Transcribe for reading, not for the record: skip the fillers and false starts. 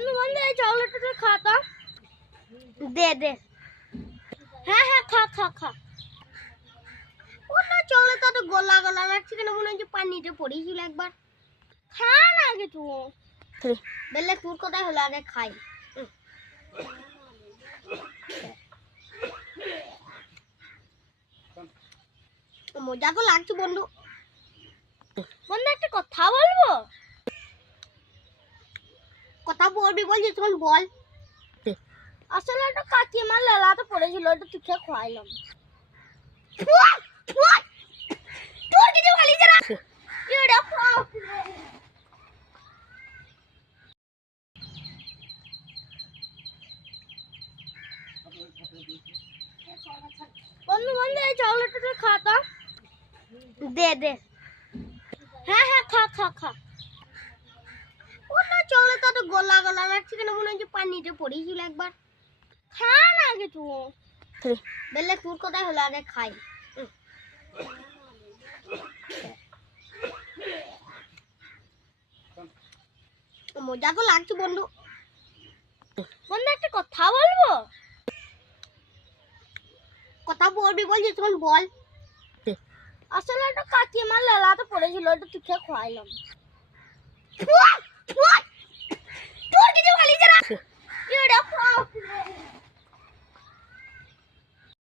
বন্ধু বন্ধু এই চকলেটটা খা তো। দে দে। হ্যাঁ হ্যাঁ খা খা খা। ওটা চকলেটটা তো গোলা গোলা লাগছে কেন, মনে হচ্ছে পানিতে পড়েছিল একবার। খা না আগে তুই। বেলে তোর কোথায় হলো, আগে খাই। মজা তো লাগছে বন্ধু। বন্ধু একটা কথা বলবো। কথা বলবি বলছি, তখন বল। আসলে একটা কাকিমার লেলাতে পড়েছিল, ওটা তুই খেয়ে খাওয়াইলাম। তোর কিছু বলিস না। বন্ধু বন্ধু এই চকলেটটা খা তো। দে দে। হ্যাঁ হ্যাঁ খা খা খা। ওটা চকলেটটা তো গোলা গোলা লাগছে কেন, মনে হচ্ছে পানিতে পড়েছিল একবার। খা না আগে তুই। বেলে তোর কোথায় হলো, আগে খাই। মজা তো লাগছে বন্ধু। বন্ধু একটা কথা বলবো। কথা বলবি বলছি, তখন বল। আসলে একটা কাকিমার লেলাতে পড়েছিল, ওটা তুই খেয়ে খাওয়াইলাম। তোর কিছু বলিস না।